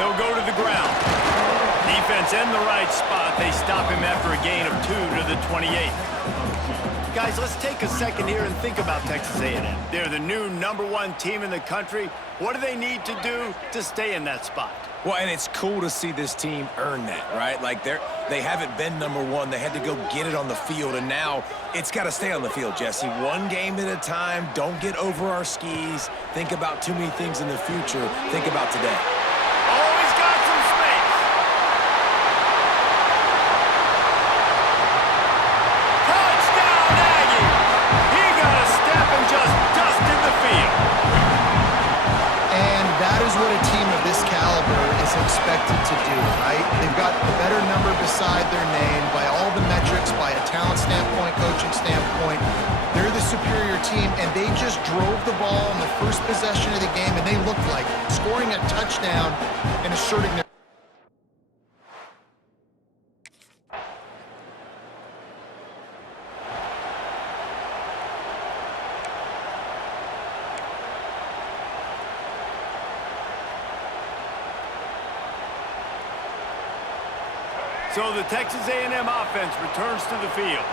They'll go to the ground. Defense in the right spot. They stop him after a gain of 2 to the 28. Guys, let's take a second here and think about Texas A&M. They're the new #1 team in the country. What do they need to do to stay in that spot? Well, and it's cool to see this team earn that, right? Like, they haven't been #1. They had to go get it on the field, and now it's got to stay on the field, Jesse. One game at a time. Don't get over our skis. Think about too many things in the future. Think about today. Oh, he's got some space. Touchdown, Aggie! He got a step and just dusted the field. And that is what a team of this caliber is expected to do, right? They've got a better number beside their name by all the metrics, by a talent standpoint, coaching standpoint. They're the superior team, and they just drove the ball on the first possession of the game, and they looked like scoring a touchdown and asserting their... So the Texas A&M offense returns to the field.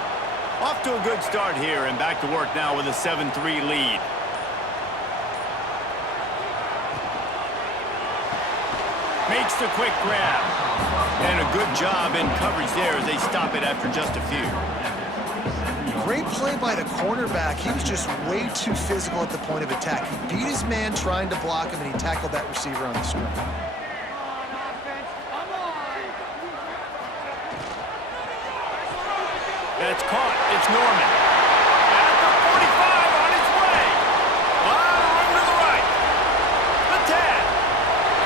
Off to a good start here and back to work now with a 7-3 lead. Makes the quick grab. And a good job in coverage there as they stop it after just a few. Great play by the cornerback. He was just way too physical at the point of attack. He beat his man trying to block him, and he tackled that receiver on the screen. That's caught. It's Norman. At the 45 on his way. Lot of room to the right. The 10.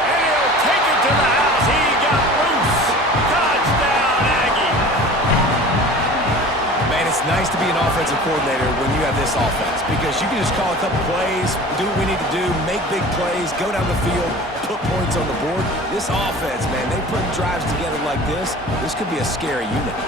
And he'll take it to the house. He got loose. Touchdown, Aggie. Man, it's nice to be an offensive coordinator when you have this offense because you can just call a couple plays, do what we need to do, make big plays, go down the field, put points on the board. This offense, man, they put drives together like this. This could be a scary unit.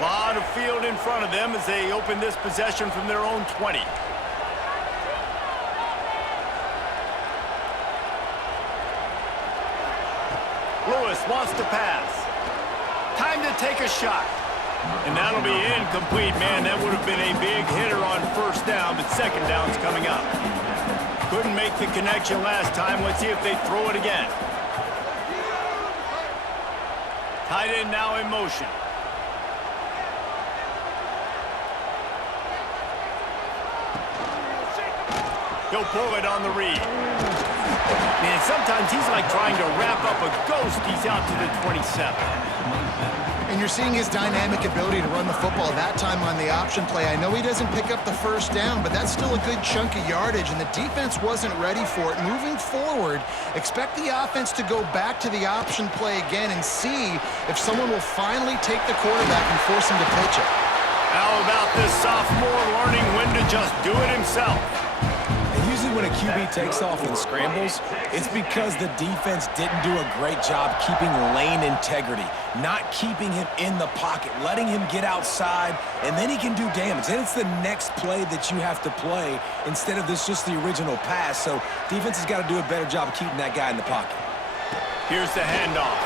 Lot of field in front of them as they open this possession from their own 20. Lewis wants to pass. Time to take a shot. And that'll be incomplete, man. That would have been a big hitter on first down, but second down's coming up. Couldn't make the connection last time. Let's see if they throw it again. Tight end now in motion. He'll pull it on the read. Man, sometimes he's like trying to wrap up a ghost. He's out to the 27. And you're seeing his dynamic ability to run the football that time on the option play. I know he doesn't pick up the first down, but that's still a good chunk of yardage, and the defense wasn't ready for it. Moving forward, expect the offense to go back to the option play again and see if someone will finally take the quarterback and force him to pitch it. How about this sophomore learning when to just do it himself? Usually when a QB takes off and scrambles, it's because the defense didn't do a great job keeping lane integrity, not keeping him in the pocket, letting him get outside, and then he can do damage. Then it's the next play that you have to play instead of this just the original pass. So defense has got to do a better job of keeping that guy in the pocket. Here's the handoff.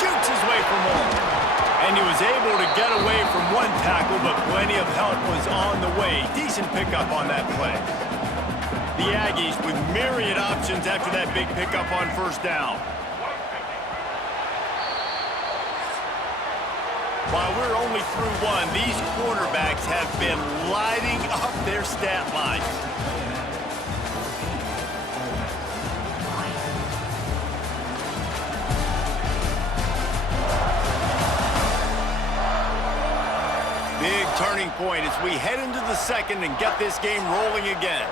Shoots his way for more. And he was able to get away from one tackle, but plenty of help was on the way. Decent pickup on that play. The Aggies with myriad options after that big pickup on first down. While we're only through one, these quarterbacks have been lighting up their stat lines. Big turning point as we head into the second and get this game rolling again.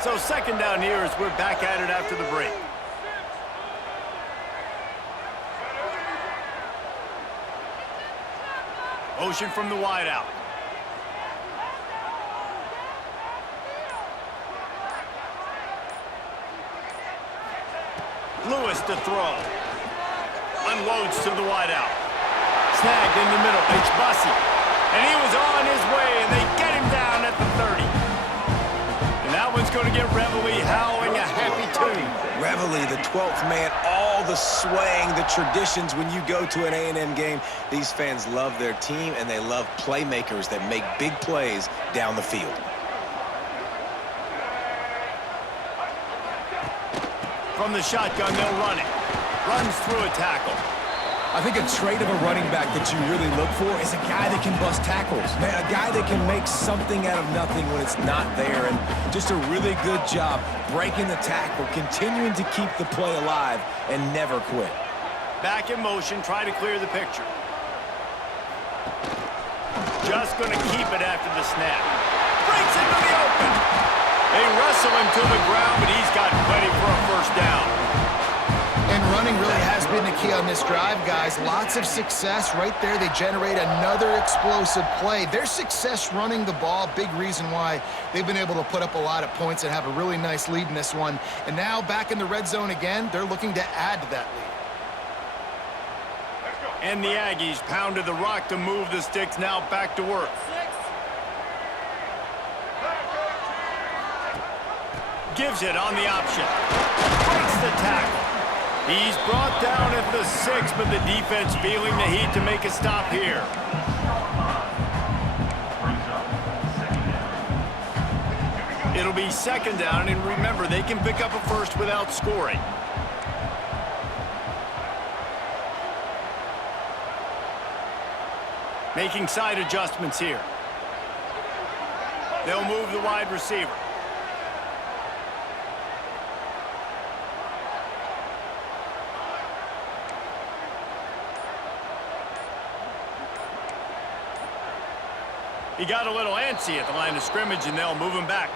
So second down here as we're back at it after the break. Motion from the wideout. Lewis to throw. Unloads to the wideout. Snagged in the middle. It's Bussey. And he was on his way, and they get him down at the 30. And that one's going to get Reveille howling a happy tune. Reveille, the 12th man, all the swaying, the traditions when you go to an A&M game. These fans love their team, and they love playmakers that make big plays down the field. From the shotgun, they'll run it. Runs through a tackle. I think a trait of a running back that you really look for is a guy that can bust tackles. Man, a guy that can make something out of nothing when it's not there. And just a really good job breaking the tackle, continuing to keep the play alive, and never quit. Back in motion, try to clear the picture. Just going to keep it after the snap. Breaks into the open. They wrestle him to the ground, but he's got plenty for a first down. And running really has been the key on this drive, guys. Lots of success right there. They generate another explosive play. Their success running the ball, big reason why they've been able to put up a lot of points and have a really nice lead in this one. And now back in the red zone again, they're looking to add to that lead. And the Aggies pounded the rock to move the sticks, now back to work. Gives it on the option. Breaks the tackle. He's brought down at the 6, but the defense feeling the heat to make a stop here. It'll be second down, and remember, they can pick up a first without scoring. Making side adjustments here. They'll move the wide receiver. He got a little antsy at the line of scrimmage, and they'll move him back.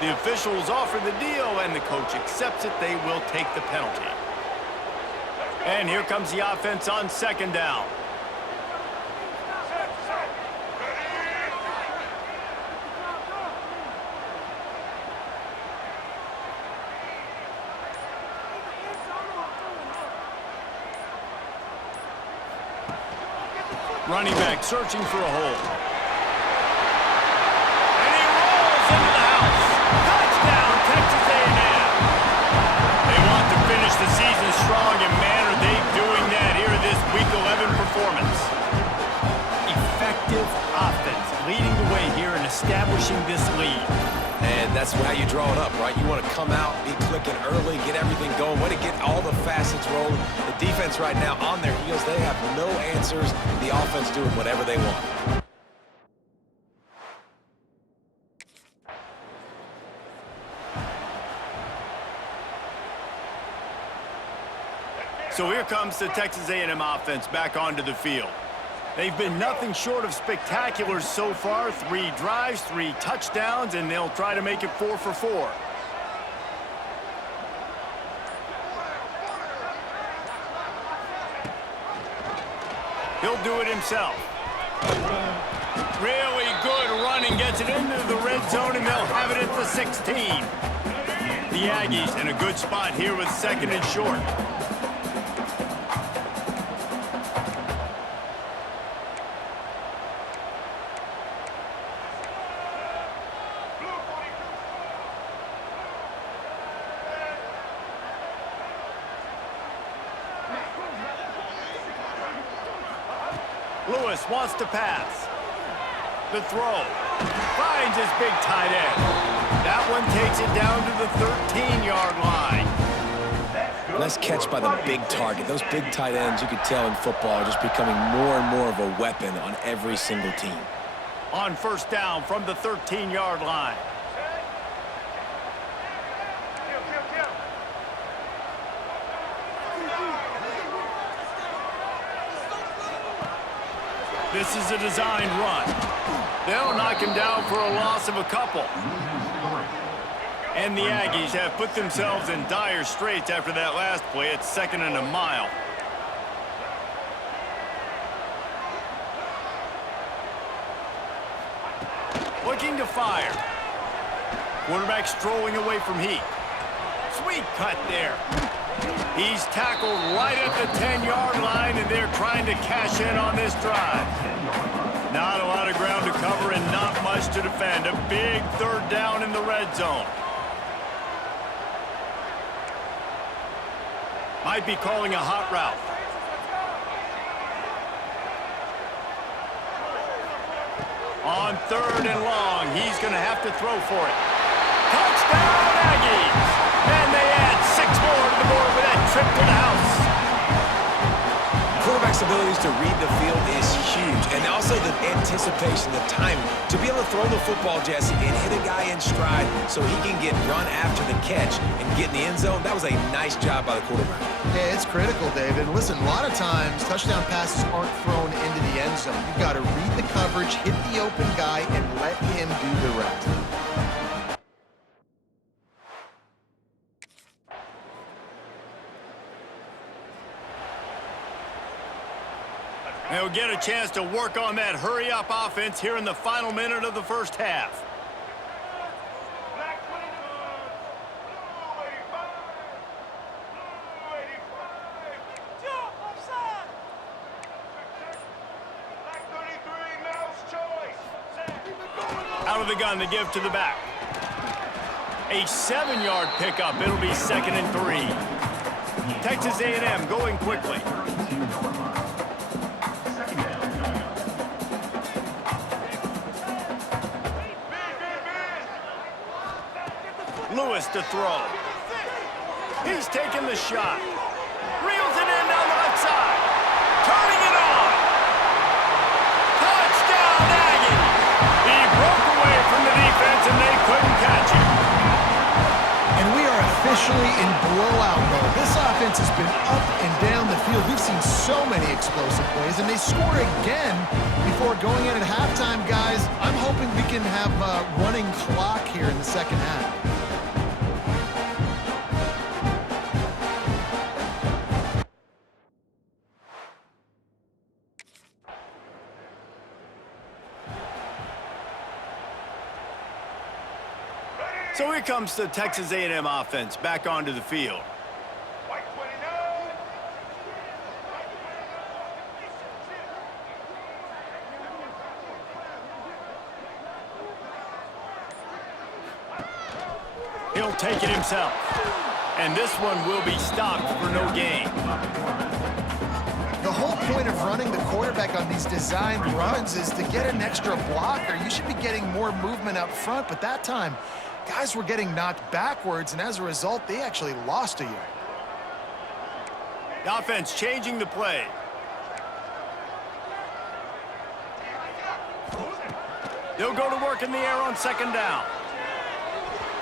The officials offer the deal, and the coach accepts it. They will take the penalty. And here comes the offense on second down. Running back searching for a hole. And he rolls into the house. Touchdown, Texas A&M. They want to finish the season strong, and man, are they doing that here in this Week 11 performance. Effective offense, leading the way here and establishing this lead. And that's how you draw it up, right? You want to come out, be clicking early, get everything going, want to get all the facets rolling. The defense right now on their heels, they have no answers. The offense doing whatever they want. So here comes the Texas A&M offense back onto the field. They've been nothing short of spectacular so far. 3 drives, 3 touchdowns, and they'll try to make it 4 for 4. He'll do it himself. Really good running, gets it into the red zone, and they'll have it at the 16. The Aggies in a good spot here with second and short. Lewis wants to pass. The throw. Finds his big tight end. That one takes it down to the 13-yard line. Nice catch by the big target. Those big tight ends, you could tell in football, are just becoming more and more of a weapon on every single team. On first down from the 13-yard line. This is a designed run. They'll knock him down for a loss of a couple. And the Aggies have put themselves in dire straits after that last play. It's second and a mile. Looking to fire. Quarterback strolling away from heat. Sweet cut there. He's tackled right at the 10-yard line, and they're trying to cash in on this drive. Not a lot of ground to cover and not much to defend. A big third down in the red zone. Might be calling a hot route. On 3rd and long, he's going to have to throw for it. Touchdown, Aggies! And they add 6 more to the board with that trip to the house. Quarterback's abilities to read the field is huge, and also the anticipation, the time to be able to throw the football, Jesse, and hit a guy in stride so he can get run after the catch and get in the end zone. That was a nice job by the quarterback. Yeah, it's critical, David. Listen, a lot of times touchdown passes aren't thrown into the end zone. You've got to read the coverage, hit the open guy, and let him do the rest. They'll get a chance to work on that hurry-up offense here in the final minute of the first half. Out of the gun to give to the back. A 7-yard pickup. It'll be 2nd and 3. Texas A&M going quickly. Lewis to throw. He's taking the shot. Reels it in down the left side. Turning it on. Touchdown, Aggies! He broke away from the defense and they couldn't catch him. And we are officially in blowout mode. This offense has been up and down the field. We've seen so many explosive plays, and they score again before going in at halftime, guys. I'm hoping we can have a running clock here in the second half. So here comes the Texas A&M offense back onto the field. He'll take it himself. And this one will be stopped for no gain. The whole point of running the quarterback on these designed runs is to get an extra blocker. You should be getting more movement up front, but that time, guys were getting knocked backwards, and as a result, they actually lost a yard. The offense changing the play. They'll go to work in the air on 2nd down.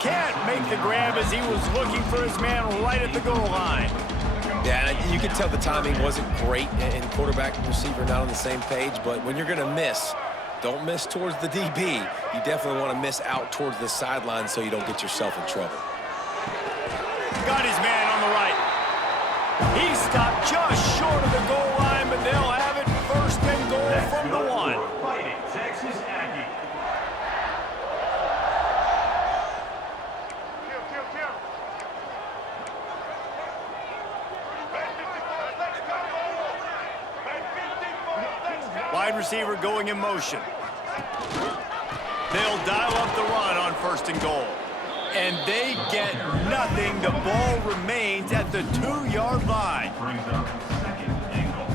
Can't make the grab as he was looking for his man right at the goal line. Yeah, you could tell the timing wasn't great, and quarterback and receiver not on the same page, but when you're going to miss, don't miss towards the DB. You definitely want to miss out towards the sideline so you don't get yourself in trouble. Got his man on the right. He stopped just short of the goal line, but they'll have it 1st and goal from the 1. Fighting Texas Aggie. Wide receiver going in motion. They'll dial up the run on 1st and goal. And they get nothing. The ball remains at the 2-yard line. Brings up 2nd and goal.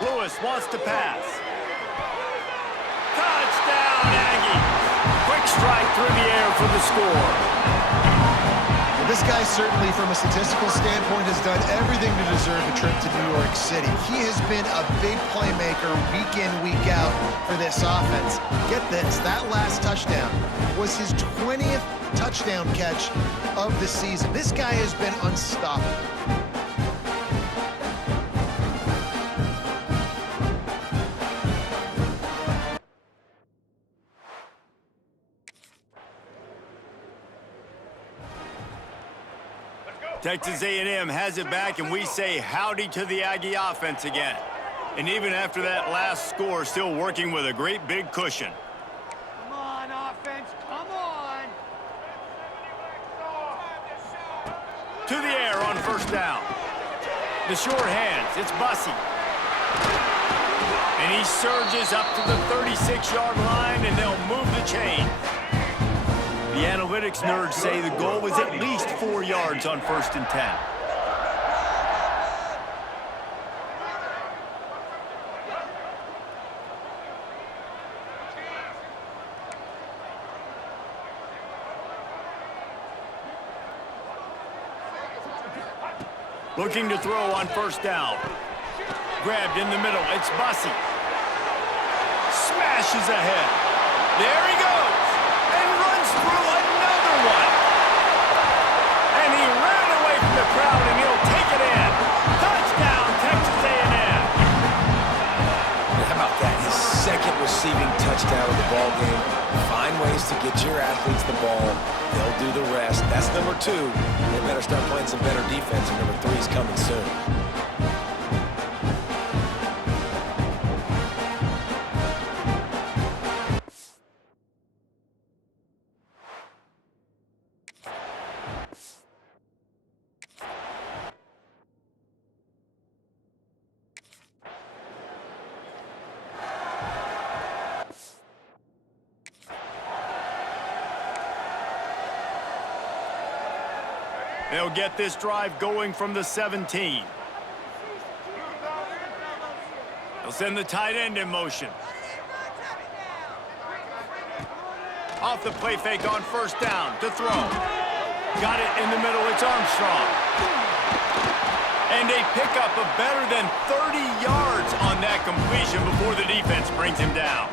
Lewis wants to pass. Touchdown, Aggies! Quick strike through the air for the score. This guy certainly, from a statistical standpoint, has done everything to deserve a trip to New York City. He has been a big playmaker week in, week out for this offense. Get this, that last touchdown was his 20th touchdown catch of the season. This guy has been unstoppable. Texas A&M has it back, and we say howdy to the Aggie offense again. And even after that last score, still working with a great big cushion. Come on, offense, come on! To the air on first down. The short hands, it's Bussey. And he surges up to the 36-yard line, and they'll move the chain. The analytics nerds say the goal was at least 4 yards on 1st and 10. Looking to throw on 1st down. Grabbed in the middle, it's Bussey. Smashes ahead. There he goes. And runs through another one. And he ran away from the crowd, and he'll take it in. Touchdown, Texas A&M. How about that? His second receiving touchdown of the ball game. Find ways to get your athletes the ball. They'll do the rest. That's number 2. They better start playing some better defense, and number 3 is coming soon. They'll get this drive going from the 17. They'll send the tight end in motion. Off the play fake on 1st down to throw. Got it in the middle, it's Armstrong. And a pickup of better than 30 yards on that completion before the defense brings him down.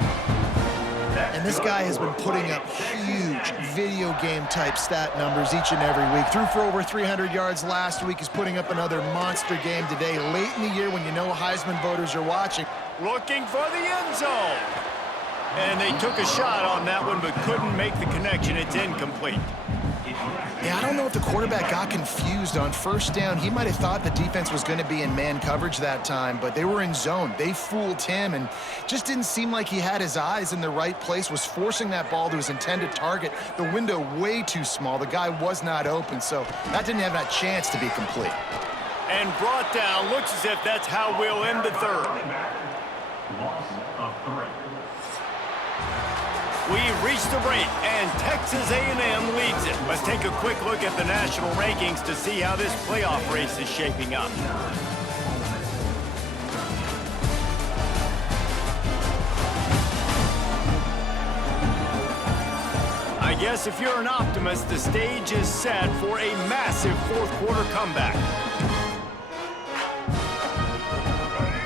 And this guy has been putting up huge video game type stat numbers each and every week. Threw for over 300 yards last week. He's putting up another monster game today, late in the year when you know Heisman voters are watching. Looking for the end zone. And they took a shot on that one, but couldn't make the connection. It's incomplete. Yeah, I don't know if the quarterback got confused on 1st down. He might have thought the defense was going to be in man coverage that time, but they were in zone. They fooled him, and just didn't seem like he had his eyes in the right place, was forcing that ball to his intended target. The window way too small. The guy was not open, so that didn't have that chance to be complete. And brought down. Looks as if that's how we'll end the 3rd. Loss of 3. We've reached the break, and Texas A&M leads it. Let's take a quick look at the national rankings to see how this playoff race is shaping up. I guess if you're an optimist, the stage is set for a massive 4th quarter comeback.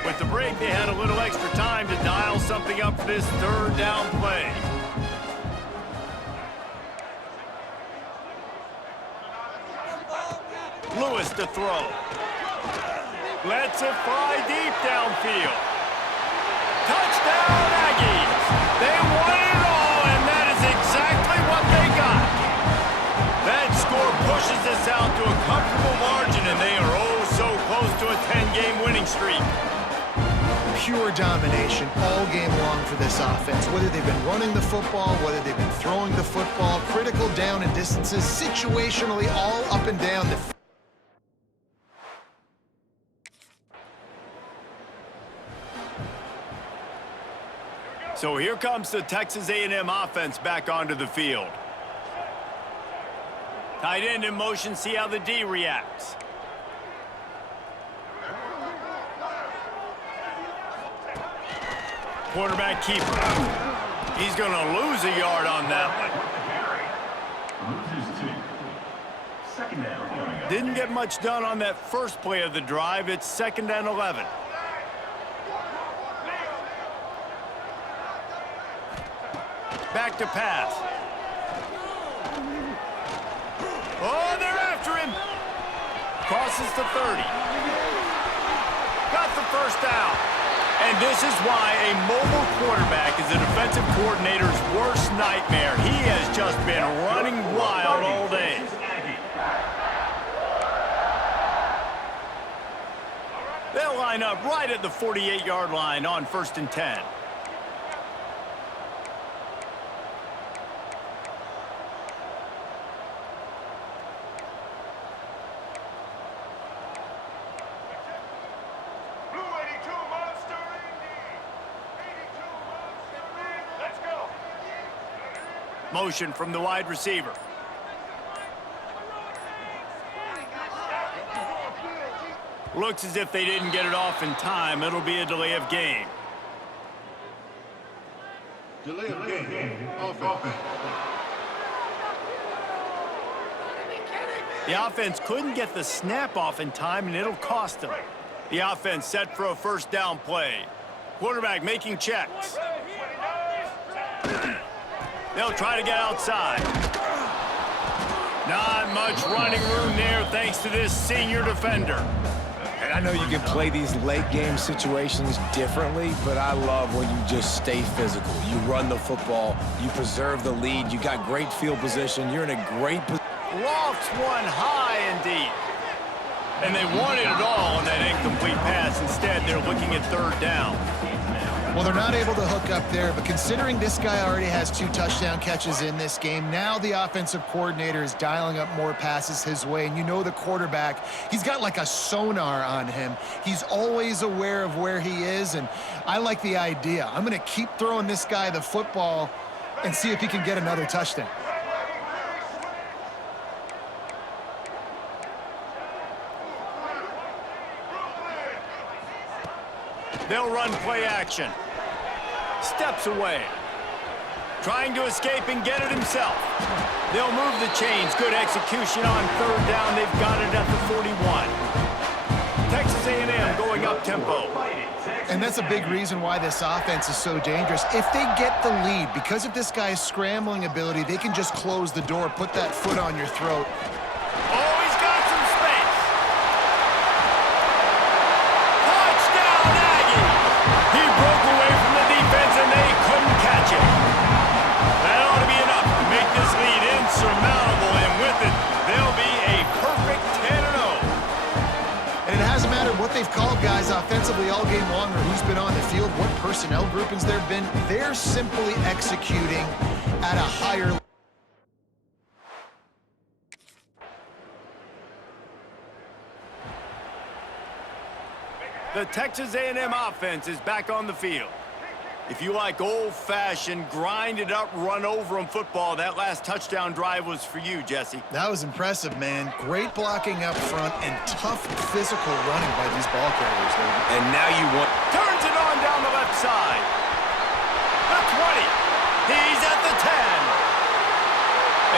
With the break, they had a little extra time to dial something up for this 3rd down play. Lewis to throw. Lets it fly deep downfield. Touchdown, Aggies! They won it all, and that is exactly what they got. That score pushes us out to a comfortable margin, and they are oh so close to a 10-game winning streak. Pure domination all game long for this offense. Whether they've been running the football, whether they've been throwing the football, critical down and distances, situationally all up and down the field. So here comes the Texas A&M offense back onto the field. Tight end in motion, see how the D reacts. Quarterback keeper. He's going to lose a yard on that one. Loses 2. 2nd Didn't get much done on that first play of the drive. It's 2nd and 11. Back to pass. Oh, they're after him. Crosses the 30. Got the first down. And this is why a mobile quarterback is a defensive coordinator's worst nightmare. He has just been running wild all day. They'll line up right at the 48-yard line on 1st and 10. Motion from the wide receiver. Looks as if they didn't get it off in time. It'll be a delay of game. Delay of game. Offense. The offense couldn't get the snap off in time, and it'll cost them. The offense set for a 1st down play. Quarterback making checks. They'll try to get outside. Not much running room there thanks to this senior defender. And I know you can play these late game situations differently, but I love when you just stay physical. You run the football, you preserve the lead, you got great field position, you're in a great position. Lofts one high and deep. And they wanted it all on that incomplete pass. Instead, they're looking at 3rd down. Well, they're not able to hook up there, but considering this guy already has 2 touchdown catches in this game, now the offensive coordinator is dialing up more passes his way. And you know the quarterback, he's got like a sonar on him. He's always aware of where he is, and I like the idea. I'm going to keep throwing this guy the football and see if he can get another touchdown. They'll run play action. Steps away. Trying to escape and get it himself. They'll move the chains. Good execution on 3rd down. They've got it at the 41. Texas A&M going up tempo. And that's a big reason why this offense is so dangerous. If they get the lead, because of this guy's scrambling ability, they can just close the door, put that foot on your throat. Oh, he's got some space. Touchdown, Aggies! He broke away from the defense, and they couldn't catch him. That ought to be enough to make this lead insurmountable, and with it, they'll be a perfect 10-0. And it hasn't mattered what they've called guys offensively all game long or who's been on the field, what personnel groupings there have been. They're simply executing at a higher level. The Texas A&M offense is back on the field. If you like old-fashioned, grinded-up, run-over-'em football, that last touchdown drive was for you, Jesse. That was impressive, man. Great blocking up front and tough physical running by these ball carriers, David. And now you want... Turns it on down the left side. The 20. He's at the 10.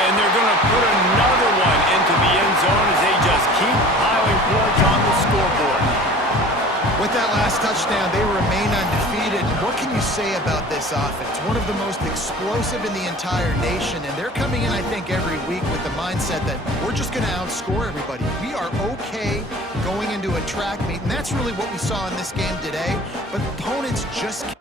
And they're going to put another one into the end zone as they just keep piling points on the scoreboard. With that last touchdown, they remain undefeated. What can you say about this offense? One of the most explosive in the entire nation, and they're coming in, I think, every week with the mindset that we're just going to outscore everybody. We are okay going into a track meet, and that's really what we saw in this game today, but opponents just can't.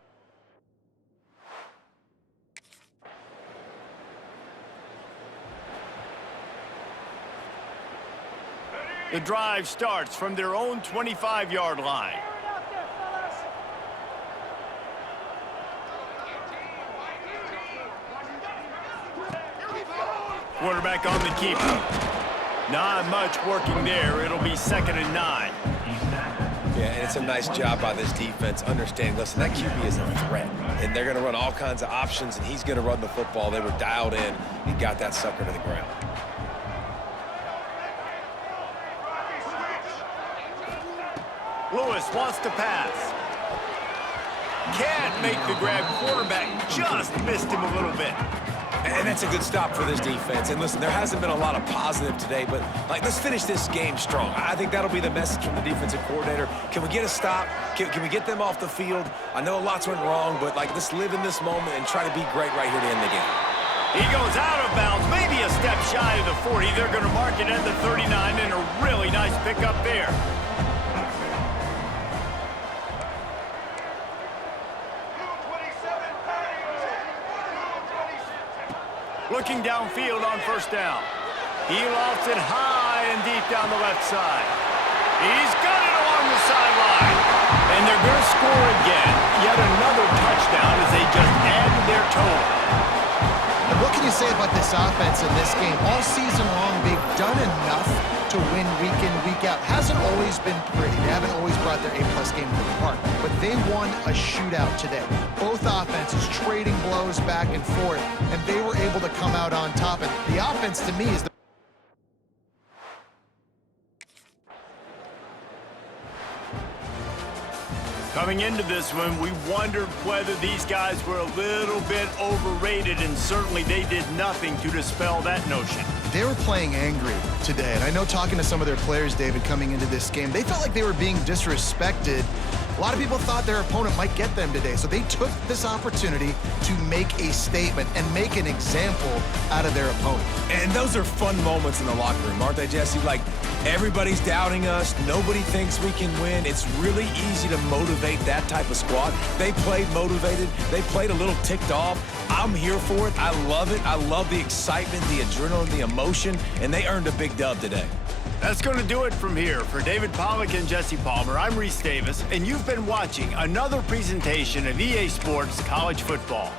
The drive starts from their own 25-yard line. Quarterback on the keeper. Not much working there. It'll be 2nd and 9. Yeah, and it's a nice job by this defense understanding, listen, that QB is a threat, and they're going to run all kinds of options, and he's going to run the football. They were dialed in. He got that sucker to the ground. Lewis wants to pass. Can't make the grab. Quarterback just missed him a little bit. And that's a good stop for this defense. And listen, there hasn't been a lot of positive today, but let's finish this game strong. I think that'll be the message from the defensive coordinator. Can we get a stop? Can we get them off the field? I know lots went wrong, but let's live in this moment and try to be great right here to end the game. He goes out of bounds, maybe a step shy of the 40. They're going to mark it at the 39, and a really nice pickup there. Looking downfield on first down. He lofts it high and deep down the left side. He's got it along the sideline. And they're going to score again. Yet another touchdown as they just add to their total. And what can you say about this offense in this game? All season long, they've done enough to win week in, week out. Hasn't always been pretty. They haven't always brought their A-plus game to the park. But they won a shootout today. Both offenses trading blows back and forth, and they were able to come out on top. And the offense, to me, is the Coming into this one, we wondered whether these guys were a little bit overrated, and certainly they did nothing to dispel that notion. They were playing angry today, and I know talking to some of their players, David, coming into this game, they felt like they were being disrespected. A lot of people thought their opponent might get them today, so they took this opportunity to make a statement and make an example out of their opponent. And those are fun moments in the locker room, aren't they, Jesse? Everybody's doubting us. Nobody thinks we can win. It's really easy to motivate that type of squad. They played motivated. They played a little ticked off. I'm here for it. I love it. I love the excitement, the adrenaline, the emotion, and they earned a big dub today. That's going to do it from here. For David Pollack and Jesse Palmer, I'm Reese Davis, and you've been watching another presentation of EA Sports College Football.